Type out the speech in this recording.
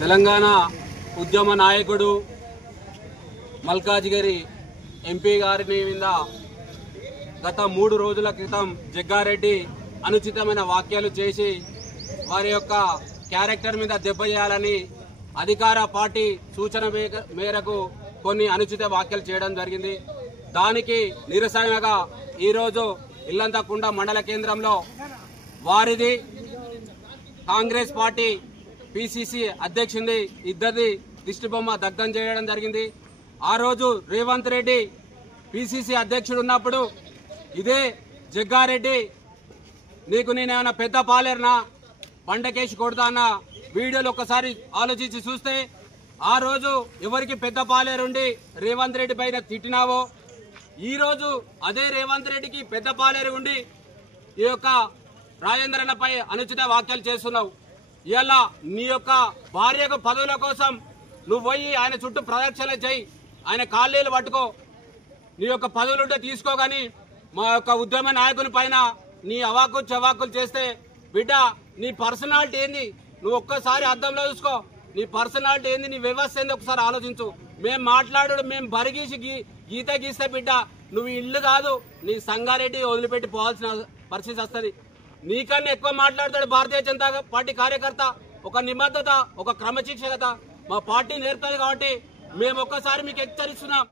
తెలంగాణ ఉద్యమ నాయకుడు మల్కాజిగిరి ఎంపీ గారిని మీద గత 3 రోజుల క్రితం జగ్గారెడ్డి అనుచితమైన వ్యాఖ్యలు చేసి వారి యొక్క క్యారెక్టర్ మీద దెబ్బ చేయాలని అధికార పార్టీ సూచన మేరకు కొన్ని అనుచిత వ్యాఖ్యలు చేయడం జరిగింది. దానికి నిరసనగా ఈరోజు ఇల్లంతకుంట మండల కేంద్రంలో వారిది కాంగ్రెస్ పార్టీ పిసిసి అధ్యక్షుడి ఇద్దరిది దిష్టిబొమ్మ దగ్ధం చేయడం జరిగింది. ఆ రోజు రేవంత్ రెడ్డి పిసిసి అధ్యక్షుడు ఉన్నప్పుడు ఇదే జగ్గారెడ్డి నీకు నేనేమన్నా పెద్ద పాలేరునా పండకేసి కొడతానా వీడియోలు ఒక్కసారి ఆలోచించి చూస్తే ఆ రోజు ఎవరికి పెద్ద పాలేరుండి రేవంత్ రెడ్డి పైన తిట్టినావో ఈ రోజు అదే రేవంత్ రెడ్డికి పెద్ద పాలేరు ఉండి ఈ యొక్క రాజేంద్రన్నపై అనుచిత వ్యాఖ్యలు చేస్తున్నావు. ఇవాళ నీ యొక్క భార్యకు పదవుల కోసం నువ్వు పోయి ఆయన చుట్టూ ప్రదక్షిణ చేయి, ఆయన కాళ్ళేలు పట్టుకో, నీ యొక్క పదవులుంటే తీసుకోగాని మా యొక్క ఉద్యమ నాయకుని పైన నీ అవాకులు చవాకులు చేస్తే బిడ్డ నీ పర్సనాలిటీ ఏంది నువ్వు ఒక్కసారి అద్దంలో చూసుకో. నీ పర్సనాలిటీ ఏంది, నీ వ్యవస్థ ఏంది ఒకసారి ఆలోచించు. మేము మాట్లాడు మేము బరిగీసి గీత గీస్తే బిడ్డ నువ్వు ఇల్లు కాదు నీ సంగారెడ్డి వదిలిపెట్టి పోవాల్సిన పరిస్థితి వస్తుంది. నీకన్నా ఎక్కువ మాట్లాడతాడు భారతీయ జనతా పార్టీ కార్యకర్త. ఒక నిబద్ధత, ఒక క్రమశిక్షణత మా పార్టీ నేర్పుతుంది కాబట్టి మేము ఒక్కసారి మీకు హెచ్చరిస్తున్నాం.